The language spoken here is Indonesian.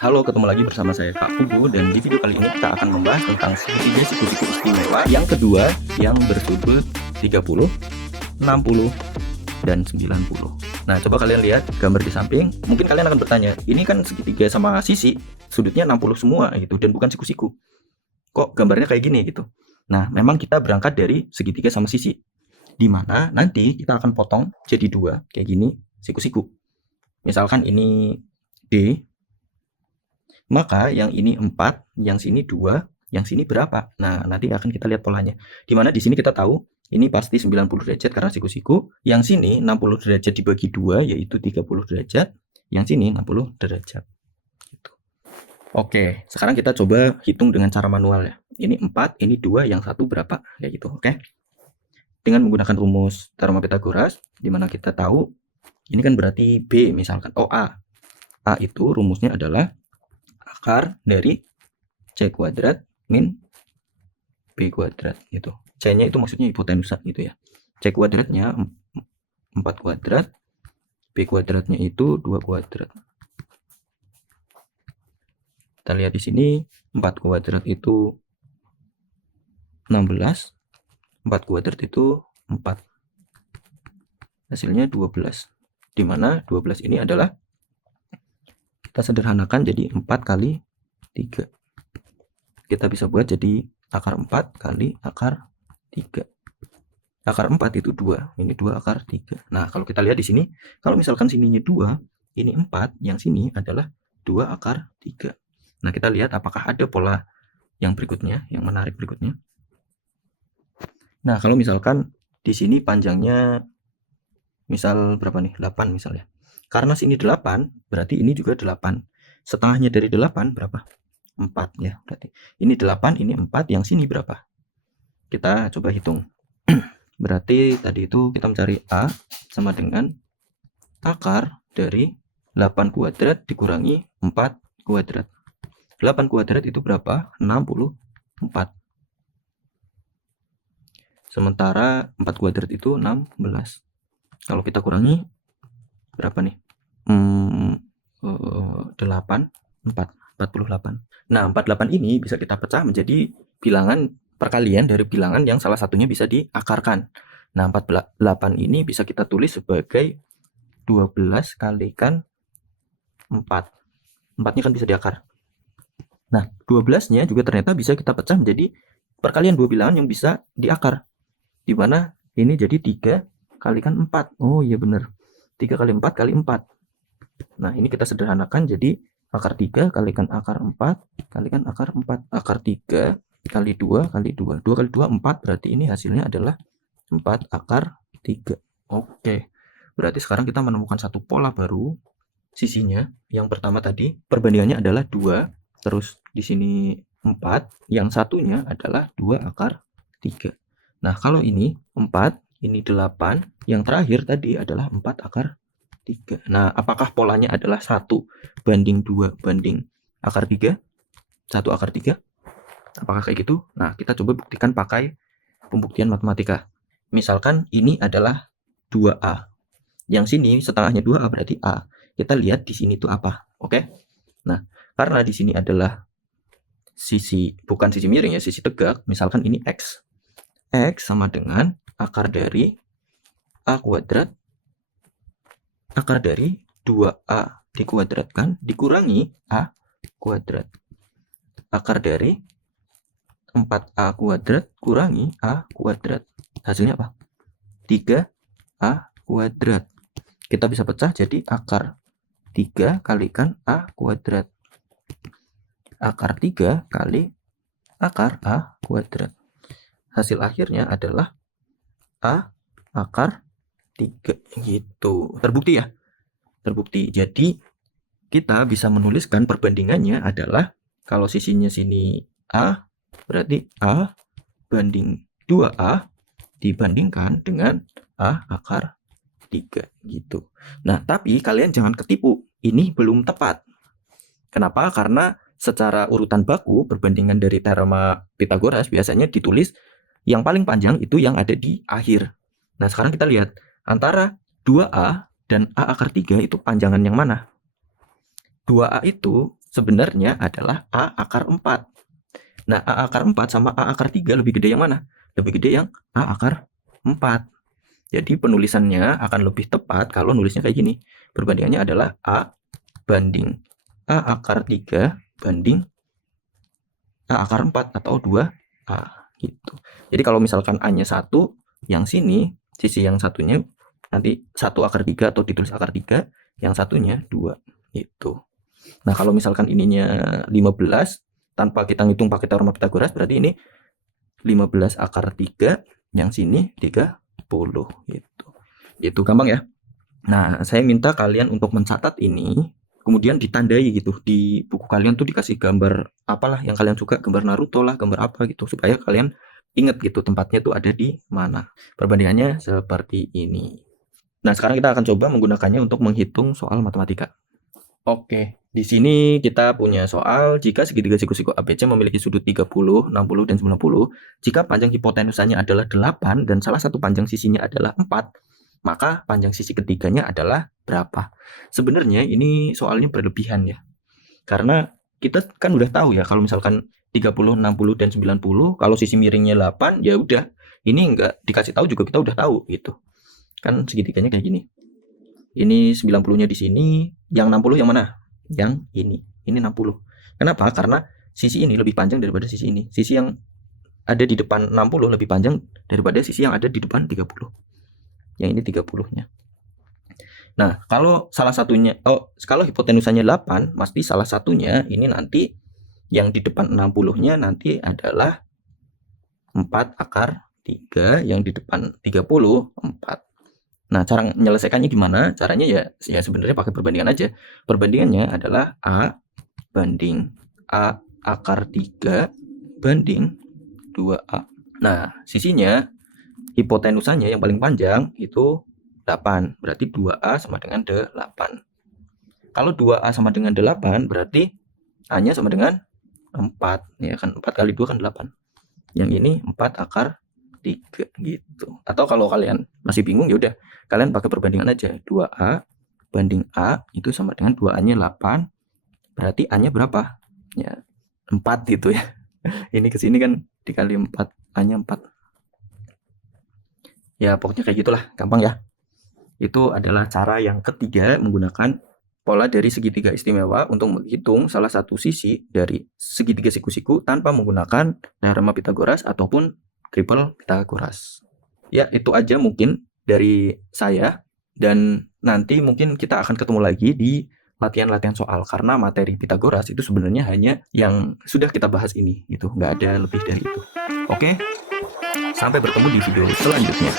Halo, ketemu lagi bersama saya Kak Pugu, dan di video kali ini kita akan membahas tentang segitiga siku-siku istimewa yang kedua yang bersudut 30, 60, dan 90. Nah, coba kalian lihat gambar di samping. Mungkin kalian akan bertanya, ini kan segitiga sama sisi, sudutnya 60 semua gitu, dan bukan siku-siku. Kok gambarnya kayak gini gitu? Nah, memang kita berangkat dari segitiga sama sisi, di mana nanti kita akan potong jadi dua, kayak gini, siku-siku. Misalkan ini D, maka yang ini 4, yang sini 2, yang sini berapa? Nah, nanti akan kita lihat polanya. Di mana di sini kita tahu ini pasti 90 derajat karena siku-siku. Yang sini 60 derajat dibagi 2 yaitu 30 derajat. Yang sini 60 derajat. Gitu. Oke, sekarang kita coba hitung dengan cara manual ya. Ini 4, ini 2, yang satu berapa? Kayak gitu, oke? Dengan menggunakan rumus teorema Pythagoras, di mana kita tahu ini kan berarti B misalkan. Oh, A. A itu rumusnya adalah akar dari C kuadrat min B kuadrat gitu. C-nya itu maksudnya hipotenusa gitu ya. C kuadratnya 4 kuadrat, B kuadratnya itu 2 kuadrat. Kita lihat di sini 4 kuadrat itu 16, 4 kuadrat itu 4. Hasilnya 12. Di mana 12 ini adalah kita sederhanakan jadi 4 kali 3. Kita bisa buat jadi akar 4 kali akar 3. Akar 4 itu 2, ini 2 akar 3. Nah, kalau kita lihat di sini, kalau misalkan sininya 2, ini 4, yang sini adalah 2 akar 3. Nah, kita lihat apakah ada pola yang berikutnya, yang menarik berikutnya. Nah, kalau misalkan di sini panjangnya misal berapa nih? 8 misalnya. Karena sini 8, berarti ini juga 8. Setengahnya dari 8 berapa? 4 ya, berarti. Ini 8, ini 4, yang sini berapa? Kita coba hitung. Berarti tadi itu kita mencari A sama dengan akar dari 8 kuadrat dikurangi 4 kuadrat. 8 kuadrat itu berapa? 64. Sementara 4 kuadrat itu 16. Kalau kita kurangi berapa nih? 8, 48. Nah, 48 ini bisa kita pecah menjadi bilangan perkalian dari bilangan yang salah satunya bisa diakarkan. Nah, 48 ini bisa kita tulis sebagai 12 kalikan 4. 4-nya kan bisa diakar. Nah, 12-nya juga ternyata bisa kita pecah menjadi perkalian dua bilangan yang bisa diakar. Di mana ini jadi 3 kalikan 4. Oh iya benar. 3 kali 4 kali 4. Nah, ini kita sederhanakan jadi akar 3 kalikan akar 4 kalikan akar 4. Akar 3 kali 2 kali 2. 2 kali 2 4, berarti ini hasilnya adalah 4 akar 3. Oke. Berarti sekarang kita menemukan satu pola baru sisinya. Yang pertama tadi perbandingannya adalah 2, terus di sini 4, yang satunya adalah 2 akar 3. Nah, kalau ini 4, ini 8, yang terakhir tadi adalah 4 akar 3. Nah, apakah polanya adalah 1 banding 2 banding akar 3? 1 akar 3? Apakah kayak gitu? Nah, kita coba buktikan pakai pembuktian matematika. Misalkan ini adalah 2A. Yang sini setengahnya 2A berarti A. Kita lihat di sini tuh apa. Oke? Nah, karena di sini adalah sisi, bukan sisi miring ya, sisi tegak. Misalkan ini X. X sama dengan akar dari A kuadrat, akar dari 2A dikuadratkan dikurangi A kuadrat. Akar dari 4A kuadrat kurangi A kuadrat. Hasilnya apa? 3A kuadrat. Kita bisa pecah jadi akar 3 kalikan A kuadrat. Akar 3 kali akar A kuadrat. Hasil akhirnya adalah A akar 3 gitu. Terbukti ya? Terbukti. Jadi kita bisa menuliskan perbandingannya adalah kalau sisinya sini A, berarti A banding 2A dibandingkan dengan A akar 3 gitu. Nah, tapi kalian jangan ketipu. Ini belum tepat. Kenapa? Karena secara urutan baku perbandingan dari teorema Pythagoras biasanya ditulis yang paling panjang itu yang ada di akhir. Nah, sekarang kita lihat antara 2A dan A akar 3 itu panjangan yang mana? 2A itu sebenarnya adalah A akar 4. Nah, A akar 4 sama A akar 3 lebih gede yang mana? Lebih gede yang A akar 4. Jadi penulisannya akan lebih tepat kalau nulisnya kayak gini. Perbandingannya adalah A banding A akar 3 banding A akar 4 atau 2A gitu. Jadi kalau misalkan A-nya 1, yang sini, sisi yang satunya nanti 1 akar 3 atau ditulis akar 3, yang satunya 2 gitu. Nah, kalau misalkan ininya 15, tanpa kita ngitung pakai teorema Pythagoras, berarti ini 15 akar 3, yang sini 30 gitu. Itu gampang ya. Nah, saya minta kalian untuk mencatat ini, kemudian ditandai gitu. Di buku kalian tuh dikasih gambar apalah yang kalian suka, gambar Naruto lah, gambar apa gitu, supaya kalian ingat gitu tempatnya tuh ada di mana. Perbandingannya seperti ini. Nah, sekarang kita akan coba menggunakannya untuk menghitung soal matematika. Oke, di sini kita punya soal jika segitiga siku-siku ABC memiliki sudut 30, 60, dan 90, jika panjang hipotenusanya adalah 8 dan salah satu panjang sisinya adalah 4, maka panjang sisi ketiganya adalah berapa? Sebenarnya ini soalnya berlebihan ya. Karena kita kan udah tahu ya kalau misalkan 30, 60, dan 90, kalau sisi miringnya 8, ya udah. Ini enggak dikasih tahu juga kita udah tahu gitu. Kan segitiganya kayak gini. Ini 90-nya di sini, yang 60 yang mana? Yang ini. Ini 60. Kenapa? Karena sisi ini lebih panjang daripada sisi ini. Sisi yang ada di depan 60 lebih panjang daripada sisi yang ada di depan 30. Yang ini 30-nya. Nah, kalau salah satunya, kalau hipotenusanya 8, pasti salah satunya ini nanti yang di depan 60-nya nanti adalah 4 akar 3, yang di depan 30, 4. Nah, cara menyelesaikannya gimana? Caranya ya sebenarnya pakai perbandingan aja. Perbandingannya adalah A banding A akar 3 banding 2A. Nah, sisinya, hipotenusanya yang paling panjang itu 8. Berarti 2A sama dengan 8. Kalau 2A sama dengan 8, berarti A-nya sama dengan 4. Ya kan, 4 kali 2 kan 8. Yang ini 4 akar 3 gitu. Atau kalau kalian masih bingung, ya udah kalian pakai perbandingan aja. 2A banding A itu sama dengan 2A-nya 8. Berarti A-nya berapa? Ya, 4 gitu ya. Ini ke sini kan dikali 4, A-nya 4. Ya, pokoknya kayak gitulah, gampang ya. Itu adalah cara yang ketiga menggunakan pola dari segitiga istimewa untuk menghitung salah satu sisi dari segitiga siku-siku tanpa menggunakan teorema Pythagoras ataupun triple Pythagoras. Ya, itu aja mungkin dari saya, dan nanti mungkin kita akan ketemu lagi di latihan-latihan soal, karena materi Pythagoras itu sebenarnya hanya yang sudah kita bahas ini gitu, nggak ada lebih dari itu. Oke, sampai bertemu di video selanjutnya.